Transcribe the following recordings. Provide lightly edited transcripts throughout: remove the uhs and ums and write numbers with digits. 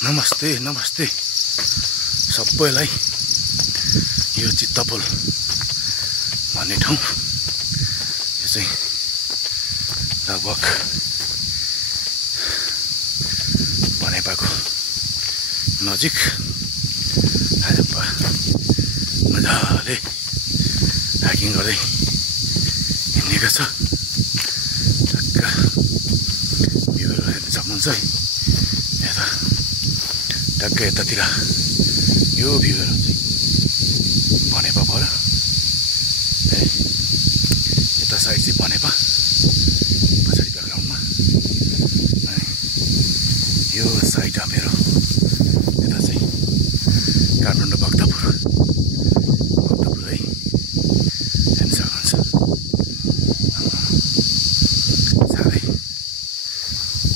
नमस्ते नमस्ते सबैलाई। यो चित्तपुल भन्ने ठाउँ यो चाहिँ लगभग बनेपाको नजिक मजाले हाइकिङ गर्दै हिँडेको छ। टक्क भ्यूहरू हेर्न सक्नुहुन्छ है। यता टक्क यतातिर यो भ्यूहरू चाहिँ बनेपा भयो है। यता साइड चाहिँ बनेपा पछाडि ब्याकग्राउन्डमा यो साइड मेरो यता चाहिँ काठमाडौँ भक्तपुर है हेर्न सक्नुहुन्छ। साह्रै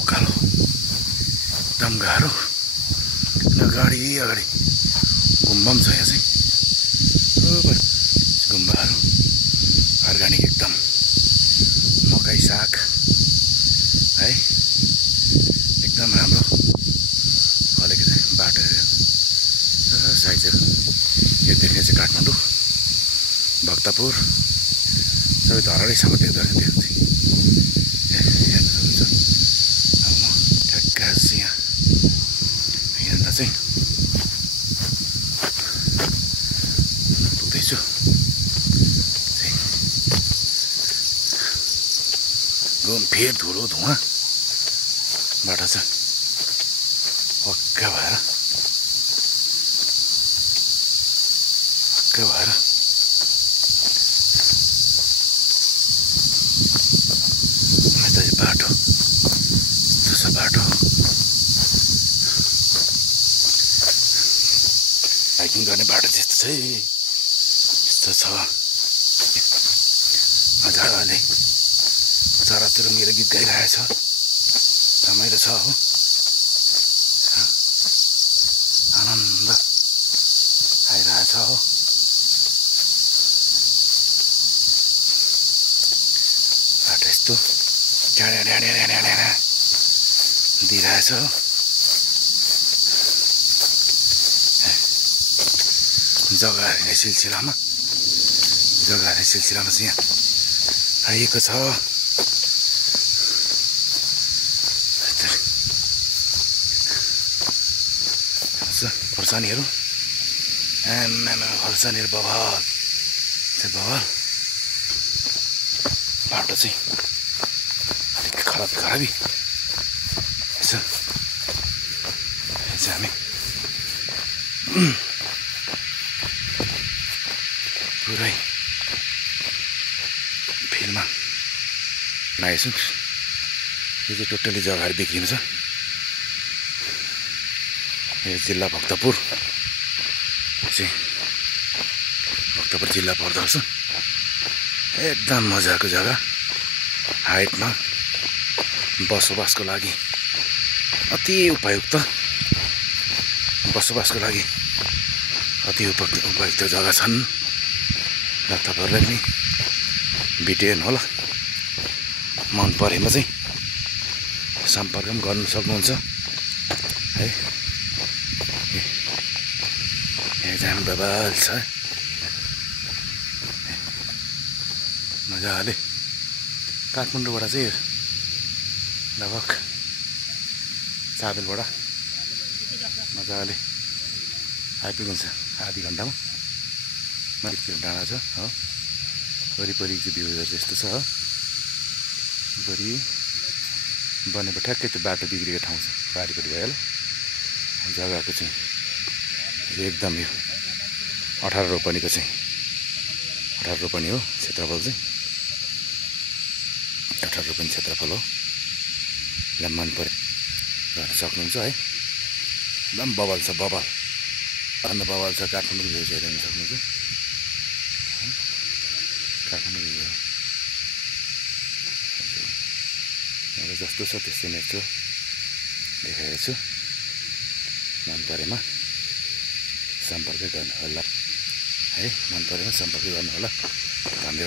उकालो एकदम गाह्रो अगाडि गुम्बा पनि छ। यहाँ चाहिँ गुम्बाहरू अर्ग्यानिक एकदम मकै साग है एकदम राम्रो फलेको चाहिँ बाटोहरू साइड चाहिँ यो देख्ने चाहिँ काठमाडौँ भक्तपुर सबै धराडैसम्म देख्दा चाहिँ हेर्न सक्नुहुन्छ। अब म ठ्याक्क चाहिँ यहाँनिर चाहिँ पुग्दैछु। फेर धुलो धुवा बाटो छ पक्का भएर यता चाहिँ बाटो यस्तो छ बाटो। हाइकिङ गर्ने बाटो त्यस्तो चाहिँ यस्तो छ। मजाले चराचुरुङ्गीले गीत गाइरहेको छ। रमाइलो छ हो आनन्द आइरहेछ हो। बाटो यस्तो ड्याड्या दिइरहेछ हो। जग्गा हेर्ने सिलसिलामा चाहिँ यहाँ आइएको छ। खोर्सानीहरू खोर्सानीहरू बवाल बाटो चाहिँ अलिक खराबी यसो हामी पुरै फिल्डमा लागेछौँ। यो चाहिँ टोटली जग्गाहरू बिग्रिन्छ। यो जिल्ला भक्तपुर चाहिँ भक्तपुर जिल्ला पर्दो रहेछ। एकदम मजाको जग्गा हाइटमा बसोबासको लागि अति उपयुक्त जग्गा छन् र तपाईँहरूलाई पनि भेटिएन होला। मन परेमा चाहिँ सम्पर्क पनि गर्नु सक्नुहुन्छ है। यहाँ जानु बबाल छ मजाले। काठमाडौँबाट चाहिँ लगभग चाबेलबाट मजाले आइपुगिन्छ आधी घन्टामा। 1 किलोमिटर टाढा छ हो। वरिपरि चाहिँ भ्यूहरू त्यस्तो छ हो। वरि बनेको ठ्याक्कै त्यो बाटो बिग्रेको ठाउँ छ पारिपट्टि भइहाल्यो। जग्गाको चाहिँ एकदम यो 18 रोपनीको चाहिँ 18 रोपनी हो क्षेत्रफल चाहिँ 18 रोपनी क्षेत्रफल हो। ल मन पर्यो गर्न सक्नुहुन्छ है। एकदम बवाल छ अन्त बवाल छ। काठमाडौँ भ्यू चाहिँ हेर्न सक्नुहुन्छ। काठमाडौँ भ्यू अब जस्तो छ त्यस्तै नै छु देखाएको छु। मन परेमा सम्पर्क गर्नु होला है। धन्यवाद।